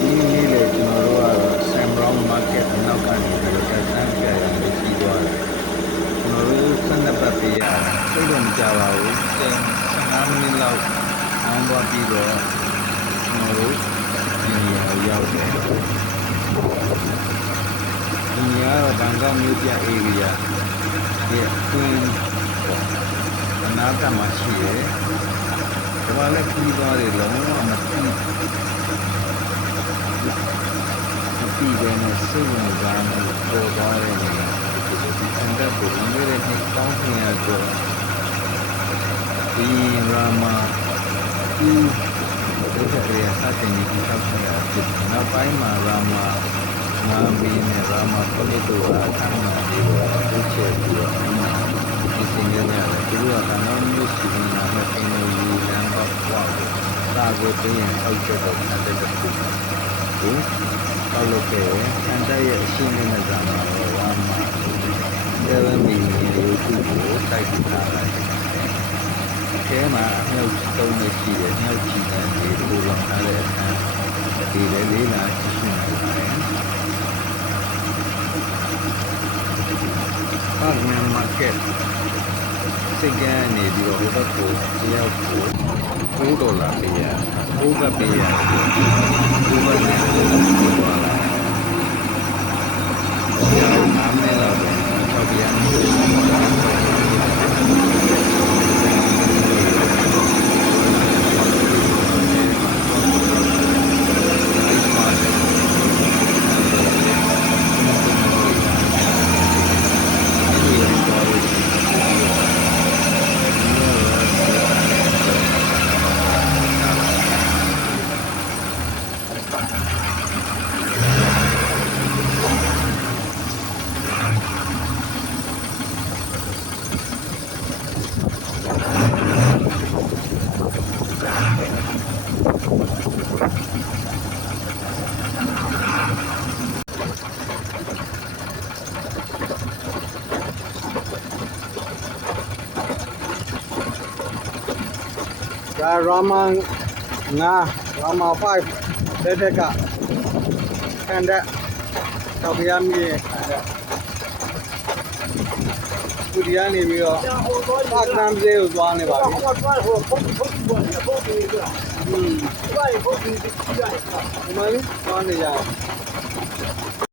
ဒီနေ့လေကျွန်တော်တို့ကတော့ Sam Brown Market အနောက်ကနေပြီးတော့တက်ဆန်းပြရလို့ကြီးသွားတယ်ကျွန်တော်တို့12ပတ်ပေးရတယ်စိတ်တော့မကြပါဘူး15မိနစ်လောက်အောင်းသွားပြီးတော့ကျွန်တော်တို့ဒီနေရာကိုရောက်တယ်ဒီနေရာကတော့ဘန်ကောက်မြို့ပြ area ရဲ့အတွင်းအနားကမှရှိတယ်ဒါမှလည်းပြီးသွားတယ်လုံးဝမပြီးပဲနဲ့စိတ်ဝင်စားမှုပေါ်သွားတဲ့နေရာဒီစံတက်ကိုဒီနေ့နဲ့တောင်းခင်ရတော့ဒီရာမာဒီဒေသရေစတဲ့နေပြီးတောင်းခင်ရဖြစ်နောက်ပိုင်းမှာရာမာနာမီနဲ့ရာမာပလိတိုအခမ်းအနားတွေတော့ချဲ့ပြီးတော့ဒီစင်ရရတယ်သူတို့ကတော့မျိုးစီနေတာနဲ့အင်္ဂလိပ်လမ်းတော့ဟောတာကိုသိရင်အောက်ကျတော့စံတက်တစ်ခုကိုတောက်လို့ခဲ့တယ်။ဆန်တက်ရဲ့အရှင်းလေးနဲ့ကမှာတော့ဝါမှာ7 million ရုပ်စုကိုတိုက်ပြီးထားလိုက်တယ်။အထဲမှာအမြောက်သုံးနဲ့ရှိတယ်။မြောက်ချီတဲ့ဒီပူလောင်ထားတဲ့အခန်းဒီလေလေးလာရှိနေပါတယ်။ Parkman Market စိတ်ကနေပြီးတော့ဟိုဘက်ကိုတယောက်ကို$4ပေးရ$4ဘတ်ပေးရ$4ဘတ်နဲ့သွားလာရောက်5မိနစ်လောက်ပဲ6ပြားဒါRama 9 Rama 5တဲ့ကခံတဲ့တော့ပြရမည်ခုဒီကနေပြီးတော့ပါကနမ်ကျေးကိုသွားနေပါပြီဟိုသွားဟိုဖုန်းပေါ်နေဖုန်းပြီးတော့ဒီမှာသွားနေရတယ်